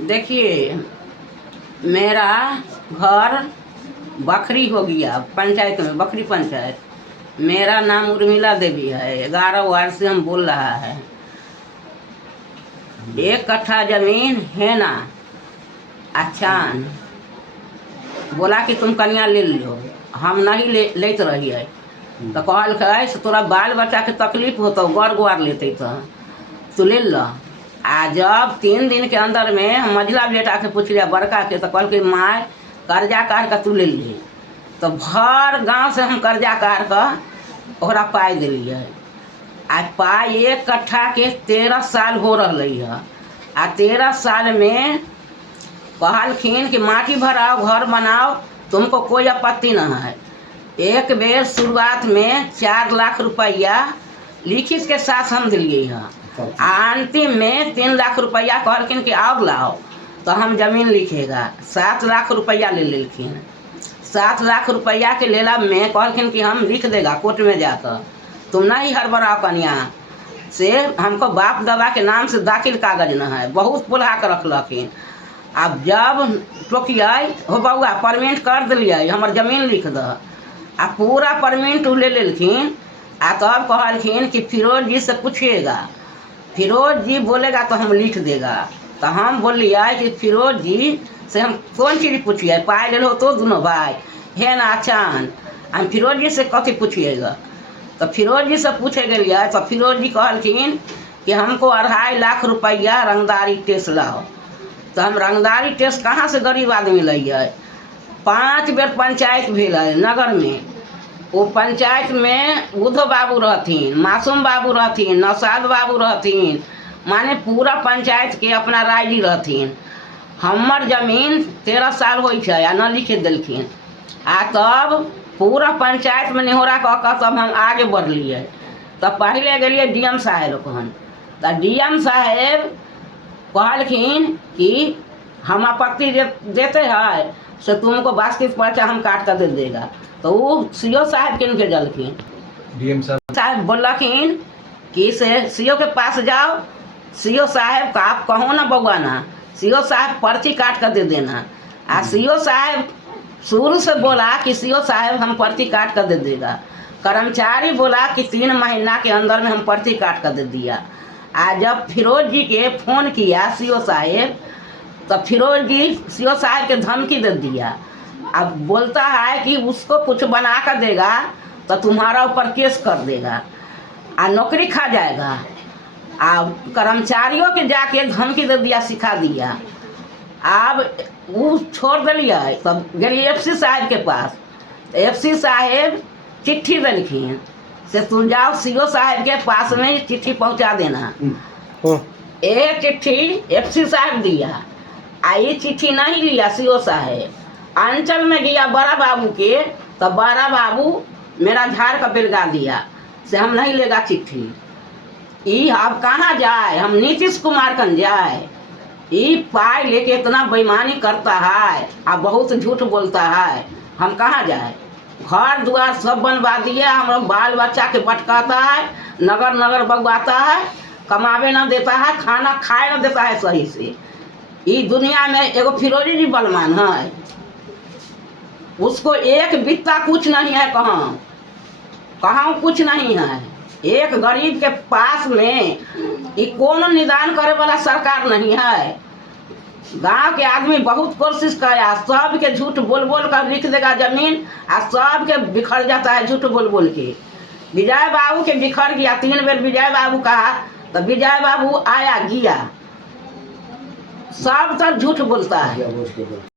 देखिए, मेरा घर बखरी हो गया पंचायत में, बखरी पंचायत। मेरा नाम उर्मिला देवी है, 11 वार्ड से हम बोल रहा है। 1 कट्ठा जमीन है ना, अचान बोला कि तुम कन्या ले लो, हम नहीं लेते रही है। तो कहल से तोरा बाल बच्चा के तकलीफ होता, गौर गुआर लेते तो ले लो। आ जब 3 दिन के अंदर में हम मझला बेटा के पूछ लिया, बड़का के, तो कहल कि माँ कर्जा काट कर तू ले ली। तो भर गांव से हम कर्जा काट कर ओकरा पाई दिलिए। आ पाई 1 कट्ठा के 13 साल हो रही है। आ 13 साल में कहलखिन कि माटी भराओ, घर बनाओ, तुमको कोई आपत्ति न है। एक बेर शुरुआत में 4 लाख रुपया लिखित के साथ हम दिलिए हैं। अंतिम में 3 लाख रुपया कहलखिन कि और लाओ तो हम जमीन लिखेगा। 7 लाख रुपया ले लेलखिन। 7 लाख रुपया के लेला में कहलखिन कि हम लिख देगा कोर्ट में जाकर, तुम नहीं हड़बड़ाओ कन्या से, हमको बाप दादा के नाम से दाखिल कागज न है। बहुत पुल्हा कर रखलखिन। अब जब टोकिया हो बउआ परमेंट कर दिलिए, हमार जमीन लिख द, आ पूरा परमेंट ले लेलखिन। आ तब कहलखिन कि फिरोज जी से पूछिएगा, फिरोज जी बोलेगा तो हम लिख देगा। तो हम बोलिए कि फिरोज जी से हम कौन चीज़ पूछिए, पाई ले लो तो दोनों भाई है ना अचान, हम फिरोज जी से कथी पूछिएगा। तो फिरोज जी से पूछे गए तो फिरोज जी कहलखिन कि हमको 2.5 लाख रुपया रंगदारी टेस्ट लाओ। तो हम रंगदारी टेस्ट कहाँ से गरीब आदमी लाइए। 5 बेर पंचायत भेल है नगर में। वो पंचायत में उद्धव बाबू रहथिन, मासूम बाबू रहथिन, नौशाद बाबू रहथिन, माने पूरा पंचायत के अपना राय रहथिन। हमर जमीन 13 साल हो न लिखे दिलखिन। आ तब पूरा पंचायत में निहोरा कह तब हम आगे बढ़लिए। तब पहले गलिए DM साहेब कहन। तो DM साहेब कहलखिन कि हम आपत्ति देते हैं से तुमको वास्तविक पर्चा हम काट कर दे देगा। तो वो CO साहब किन के जलखिन। DM साहब बोलखिन कि से CO के पास जाओ, CO साहब का आप कहो ना बउआ ना, CO साहब पर्ची काट कर दे देना। आ CO साहब शुरू से बोला कि CO साहब हम पर्ची काट कर दे देगा। कर्मचारी बोला कि 3 महीना के अंदर में हम पर्ची काट कर दे दिया। आज जब फिरोज जी के फ़ोन किया CO साहेब, तब फिरोज जी CO साहब के धमकी दे दिया। अब बोलता है कि उसको कुछ बना कर देगा तो तुम्हारा ऊपर केस कर देगा, आ नौकरी खा जाएगा। अब कर्मचारियों के जाके धमकी दे दिया, सिखा दिया। अब वो छोड़ दिलिए। तब गए FC साहब के पास। FC साहेब चिट्ठी दिलखिन से तुम जाओ CO साहब के पास में चिट्ठी पहुंचा देना। एक चिट्ठी FC साहब दिया, आ ये चिट्ठी नहीं लिया CO साहब। अंचल में गया बड़ा बाबू के, तो बड़ा बाबू मेरा झाड़ का बिलगा दिया से हम नहीं लेगा चिट्ठी। ई अब कहाँ जाए, हम नीतीश कुमार कन जाए। ई पाई लेके इतना बेईमानी करता है, अब बहुत झूठ बोलता है, हम कहाँ जाए। घर द्वार सब बनवा दिया, हमारा बाल बच्चा के भटकाता है, नगर नगर बगवाता है, कमावे ना देता है, खाना खाए ना देता है सही से। ई दुनिया में एगो फिरोजी जी बलमान है, उसको एक बित्ता कुछ नहीं है, कहाँ कुछ नहीं है। एक गरीब के पास में ये कौन निदान करे वाला सरकार नहीं है। गांव के आदमी बहुत कोशिश किया, सब के झूठ बोल बोल कर लिख देगा जमीन, आ सब के बिखर जाता है झूठ बोल बोल के। विजय बाबू के बिखर गया। 3 बेर विजय बाबू कहा तो विजय बाबू आया गया, सब तर झूठ बोलता है।